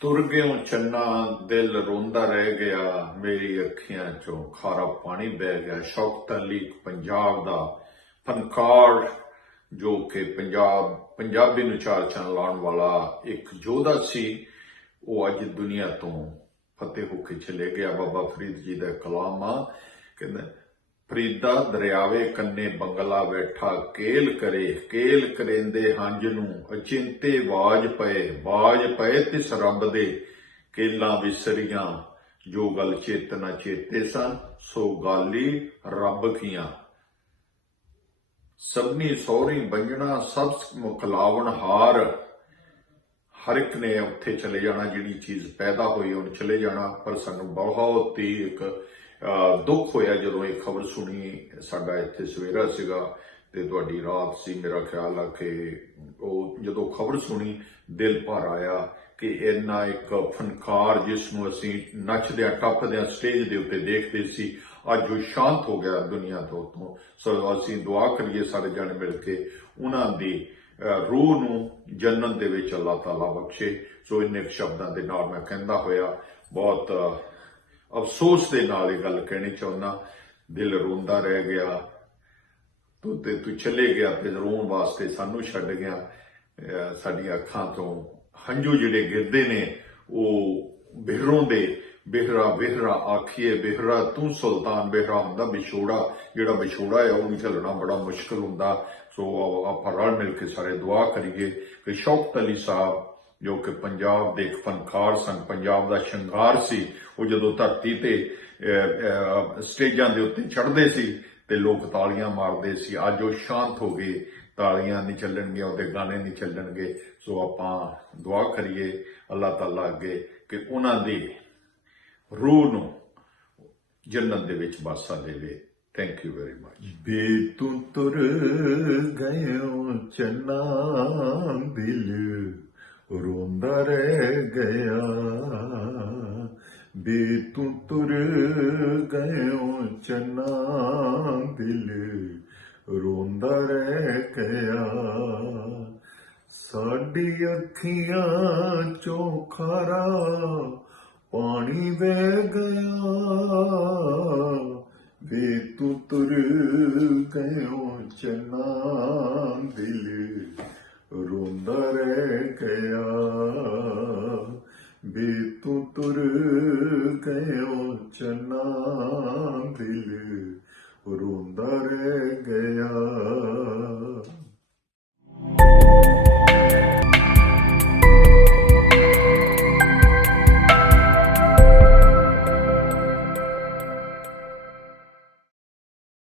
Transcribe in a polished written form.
ਤੁਰ ਗਿਓ ਚੰਨਾ ਦਿਲ ਰੋਂਦਾ ਰਹਿ ਗਿਆ, ਮੇਰੀ ਅੱਖੀਆਂ ਚੋਂ ਖਾਰਾ ਪਾਣੀ ਬਹਿ ਗਿਆ। ਸ਼ੌਕਤ ਅਲੀ ਪੰਜਾਬ ਦਾ ਫਨਕਾਰ ਜੋ ਕਿ ਪੰਜਾਬੀ ਨੂੰ ਚਾਰ ਚੰਨ ਲਾਉਣ ਵਾਲਾ ਇੱਕ ਯੋਧਾ ਸੀ, ਉਹ ਅੱਜ ਦੁਨੀਆ ਤੋਂ ਫਤਿਹ ਹੋ ਕੇ ਚਲੇ ਗਿਆ। ਬਾਬਾ ਫਰੀਦ ਜੀ ਦਾ ਕਲਾਮ ਆ, ਕਹਿੰਦਾ ਫਰੀਦਾ ਦਰਿਆਵੇ ਕੰਨੇ ਬੰਗਲਾ ਬੈਠਾ, ਕੇਲ ਕਰੇਂਦੇ ਹੰਝ ਨੂੰ ਅਚਿੰਤੇ ਬਾਜ ਪਏ ਤਿਸ ਰੱਬ ਦੇ ਕੇਲਾਂ ਵਿਸਰੀਆਂ। ਜੋ ਗੱਲ ਚੇਤਨਾ ਚੇਤੇ ਸਨ, ਸੋ ਗਾਲੀ ਰੱਬ ਕੀਆਂ। ਸਭਨੀ ਸਹੁਰੀ ਬੰਜਣਾ ਸਭ ਮੁਕਲਾਵਣ ਹਾਰ। ਹਰ ਇੱਕ ਨੇ ਉੱਥੇ ਚਲੇ ਜਾਣਾ, ਜਿਹੜੀ ਚੀਜ਼ ਪੈਦਾ ਹੋਈ ਉਹਨੇ ਚਲੇ ਜਾਣਾ। ਪਰ ਸਾਨੂੰ ਬਹੁਤ ਹੀ ਇੱਕ ਦੁੱਖ ਹੋਇਆ ਜਦੋਂ ਇਹ ਖਬਰ ਸੁਣੀ। ਸਾਡਾ ਇੱਥੇ ਸਵੇਰਾ ਸੀਗਾ ਤੇ ਤੁਹਾਡੀ ਰਾਤ ਸੀ, ਮੇਰਾ ਖਿਆਲ ਆ ਕਿ ਉਹ ਜਦੋਂ ਖਬਰ ਸੁਣੀ ਦਿਲ ਭਰ ਆਇਆ ਕਿ ਇੰਨਾ ਇੱਕ ਫਨਕਾਰ ਜਿਸ ਨੂੰ ਅਸੀਂ ਨੱਚਦਿਆਂ ਟੱਪਦਿਆਂ ਸਟੇਜ ਦੇ ਉੱਤੇ ਦੇਖਦੇ ਸੀ, ਅੱਜ ਉਹ ਸ਼ਾਂਤ ਹੋ ਗਿਆ ਦੁਨੀਆ ਤੋਂ। ਸੋ ਅਸੀਂ ਦੁਆ ਕਰੀਏ ਸਾਰੇ ਜਣੇ ਮਿਲ ਕੇ ਉਹਨਾਂ ਦੀ ਰੂਹ ਨੂੰ ਜੰਨਤ ਦੇ ਵਿੱਚ ਅੱਲਾਹ ਤਾਲਾ ਬਖਸ਼ੇ। ਸੋ ਇੰਨੇ ਸ਼ਬਦਾਂ ਦੇ ਨਾਲ ਮੈਂ ਕਹਿੰਦਾ ਹੋਇਆ ਬਹੁਤ ਅਫਸੋਸ ਦੇ ਨਾਲ ਇਹ ਗੱਲ ਕਹਿਣੀ ਚਾਹੁੰਦਾ, ਦਿਲ ਰੋਂਦਾ ਰਹਿ ਗਿਆ। ਤੂੰ ਚਲੇ ਗਿਆ ਤੇ ਰੋਣ ਵਾਸਤੇ ਸਾਨੂੰ ਛੱਡ ਗਿਆ। ਸਾਡੀਆਂ ਅੱਖਾਂ ਤੋਂ ਹੰਝੂ ਜਿਹੜੇ ਗਿਰਦੇ ਨੇ ਉਹ ਬਿਹਰੋਂ ਦੇ ਬਿਹਰਾ ਆਖੀਏ ਬਿਹਰਾ ਤੂੰ ਸੁਲਤਾਨ। ਬਿਹਰਾ ਹੁੰਦਾ ਵਿਛੋੜਾ, ਜਿਹੜਾ ਵਿਛੋੜਾ ਹੈ ਉਹਨੂੰ ਝੱਲਣਾ ਬੜਾ ਮੁਸ਼ਕਲ ਹੁੰਦਾ। ਸੋ ਆਪਾਂ ਰਲ ਮਿਲ ਕੇ ਸਾਰੇ ਦੁਆ ਕਰੀਏ ਕਿ ਸ਼ੌਕਤ ਅਲੀ ਸਾਹਿਬ ਜੋ ਕਿ ਪੰਜਾਬ ਦੇ ਇੱਕ ਫਨਕਾਰ ਸਨ, ਪੰਜਾਬ ਦਾ ਸ਼ਿੰਗਾਰ ਸੀ, ਉਹ ਜਦੋਂ ਧਰਤੀ ਤੇ ਸਟੇਜਾਂ ਦੇ ਉੱਤੇ ਚੜ੍ਹਦੇ ਸੀ ਤੇ ਲੋਕ ਤਾਲੀਆਂ ਮਾਰਦੇ ਸੀ। ਅੱਜ ਉਹ ਸ਼ਾਂਤ ਹੋ ਗਏ, ਤਾਲੀਆਂ ਨਹੀਂ ਚੱਲਣਗੀਆਂ, ਉਹਦੇ ਗਾਣੇ ਨਹੀਂ ਚੱਲਣਗੇ। ਸੋ ਆਪਾਂ ਦੁਆ ਕਰੀਏ ਅੱਲਾਹ ਤਾਲਾ ਅੱਗੇ ਕਿ ਉਹਨਾਂ ਦੀ ਰੂਹ ਨੂੰ ਜੰਨਤ ਦੇ ਵਿੱਚ ਵਾਸਾ ਦੇਵੇ। Thank you very much. ਬੇ ਤੂੰ ਤੁਰ ਗਇਓ ਚੰਨਾ, ਦਿਲ ਰੋਂਦਾ ਰਹਿ ਗਿਆ। ਬੇ ਤੂੰ ਤੁਰ ਗਇਓ ਚੰਨਾ, ਦਿਲ ਰੋਂਦਾ ਰਹਿ ਗਿਆ। ਸਾਡੀ ਅੱਖੀਆਂ ਚੋਂ ਖਾਰਾ ਪਾਣੀ ਵਹਿ ਗਿਆ। ਵੇ ਤੂੰ ਤੁਰ ਗਇਓ ਚੰਨਾ, ਦਿਲ ਰੋਂਦਾ ਰਹਿ ਗਿਆ। ਵੇ ਤੂੰ ਤੁਰ